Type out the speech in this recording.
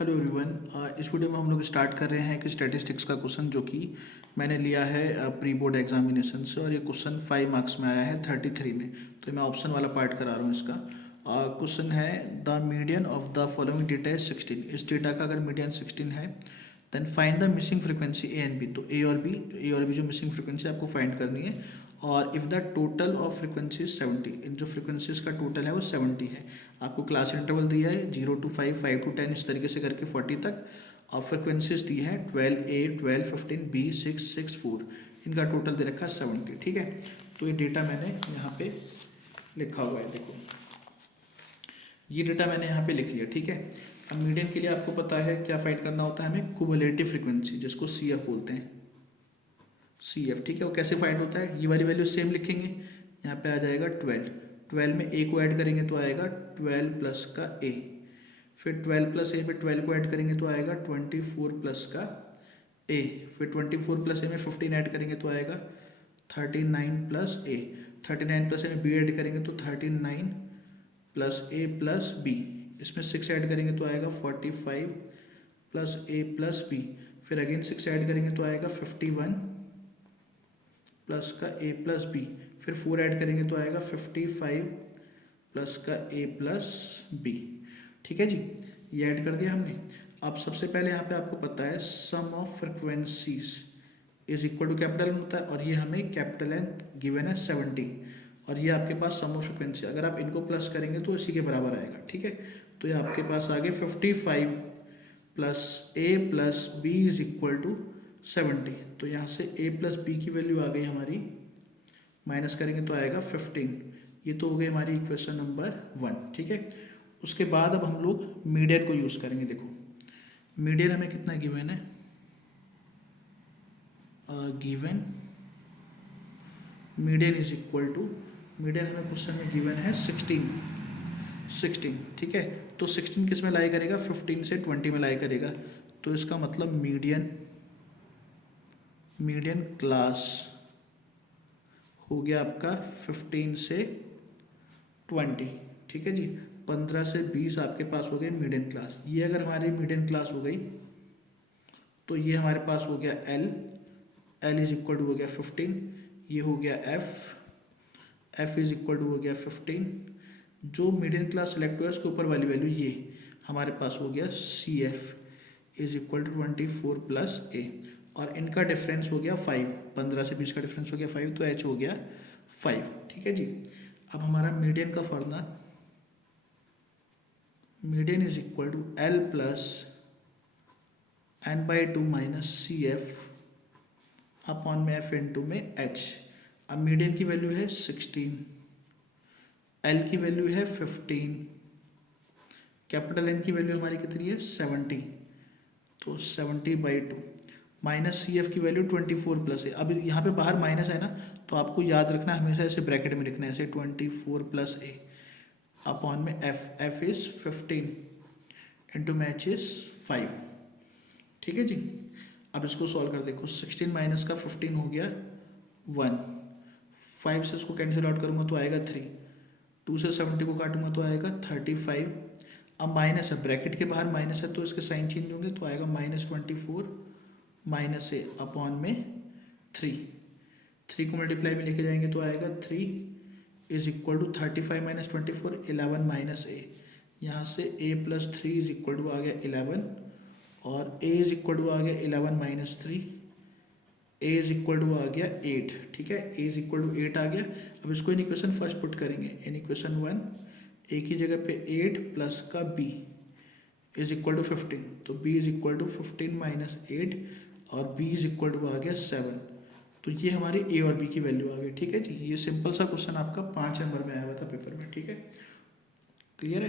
Hello everyone. इस video में हम लोग स्टार्ट कर रहे हैं कि स्टैटिस्टिक्स का क्वेश्चन जो कि मैंने लिया है प्री बोर्ड एग्जामिनेशन से, और ये क्वेश्चन 5 मार्क्स में आया है 33 में। तो मैं ऑप्शन वाला पार्ट करा रहा हूँ इसका। क्वेश्चन है the median of the following data is 16। इस डेटा का अगर मीडियन 16 है then find the missing frequency A and B. तो ए और बी जो मिसिंग फ्रीक्वेंसी आपको फाइंड करनी है। और if the total of frequency 70, इन जो फ्रीक्वेंसीज का टोटल है वो 70 है। आपको क्लास इंटरवल दिया है 0 to 5, 5 to 10, इस तरीके से करके 40 तक। और फ्रिक्वेंसीज दी है 12A, 12, 15B, 6, 6, 4। इनका टोटल दे रखा है 70। ठीक है, तो ये डेटा मैंने यहाँ पे लिखा हुआ है। देखो ये डेटा मैंने यहाँ पे लिख लिया। ठीक है, अब मीडियन के लिए आपको पता है क्या फाइंड करना होता है हमें, कुमुलेटिव फ्रिक्वेंसी, जिसको CF बोलते हैं। CF, ठीक है, वो कैसे फाइंड होता है, ये वाली वैल्यू सेम लिखेंगे। यहाँ पे आ जाएगा 12, 12 में A को ऐड करेंगे तो आएगा 12 प्लस का A। फिर 12 प्लस A में 12 को ऐड करेंगे तो आएगा 24 प्लस का A। फिर 24 प्लस A में 15 ऐड करेंगे तो आएगा 39 प्लस A। 39 प्लस A में B ऐड करेंगे तो 39 प्लस A प्लस B। इसमें 6 ऐड करेंगे तो आएगा 45 प्लस A प्लस B। फिर अगेन 6 ऐड करेंगे तो आएगा 51 प्लस का A प्लस B। फिर 4 ऐड करेंगे तो आएगा 55 प्लस का A प्लस B। ठीक है जी, ये ऐड कर दिया हमने। अब सबसे पहले यहाँ पे आपको पता है sum of frequencies is equal to capital N होता है, और ये हमें कैपिटल एन गिवन है 70, और ये आपके पास सम ऑफ फ्रिक्वेंसी, अगर आप इनको प्लस करेंगे तो इसी के बराबर आएगा। ठीक है, तो ये आपके पास आगे 55 plus A plus B is equal to 70। तो यहाँ से A प्लस B की वैल्यू आ गई हमारी, माइनस करेंगे तो आएगा 15। ये तो हो गई हमारी इक्वेशन नंबर 1। ठीक है, उसके बाद अब हम लोग मीडियन को यूज़ करेंगे। देखो मीडियन हमें कितना गिवन है, given median is equal to, median हमें क्वेश्चन में गिवन है 16। ठीक है, तो 16 किस में लाई करेगा, 15 से 20 में लाई करेगा। तो इसका मतलब मीडियन क्लास हो गया आपका 15 से 20। ठीक है जी, 15 से 20 आपके पास हो गए मीडियन क्लास। ये अगर हमारी मीडियन क्लास हो गई तो ये हमारे पास हो गया L इज इक्वल टू हो गया 15। ये हो गया F इज इक्वल टू हो गया 15। जो मीडियन क्लास सेलेक्ट हुआ है उसके ऊपर वाली वैल्यू ये हमारे पास हो गया CF is equal to 24 plus A, और इनका डिफरेंस हो गया 5। 15 से 20 का डिफरेंस हो गया 5, तो H हो गया 5। ठीक है जी, अब हमारा मीडियन का formula, median is equal to L plus n/2 minus CF upon में F इंटू में H। अब मीडियन की वैल्यू है 16, L की वैल्यू है 15, कैपिटल N की वैल्यू हमारी कितनी है 70, तो 70/2 माइनस CF की वैल्यू 24 प्लस है। अब यहाँ पे बाहर माइनस है ना, तो आपको याद रखना हमेशा ऐसे ब्रैकेट में लिखना है, ऐसे 24 प्लस A अपॉन में F इज 15 इंटू में H इज 5। ठीक है जी, अब इसको सॉल्व कर देखो, 16 माइनस का 15 हो गया 1, 5 से इसको कैंसिल आउट करूँगा तो आएगा 3, 2 से 70 को काटूंगा तो आएगा 35। अब माइनस है, ब्रैकेट के बाहर माइनस है तो इसके साइन चेंज होंगे, तो आएगा -24 माइनस A अपॉन में 3 को मल्टीप्लाई में लेके जाएंगे तो आएगा 3 is equal to 35 minus 24, 11 minus A। यहाँ से A plus 3 is equal to आ गया 11, और A इज इक्वल टू आ गया 11 minus 3, A is equal to आ गया 8। ठीक है, A इज इक्वल टू 8 आ गया। अब इसको इन इक्वेशन फर्स्ट पुट करेंगे, इन इक्वेशन 1 A की जगह पे 8 प्लस का B इज इक्वल टू 15, तो B is equal to 15 minus 8, और B इज इक्वल टू आ गया 7। तो ये हमारी A और B की वैल्यू आ गई। ठीक है जी, ये सिंपल सा क्वेश्चन आपका 5 नंबर में आया हुआ था पेपर में। ठीक है, क्लियर है।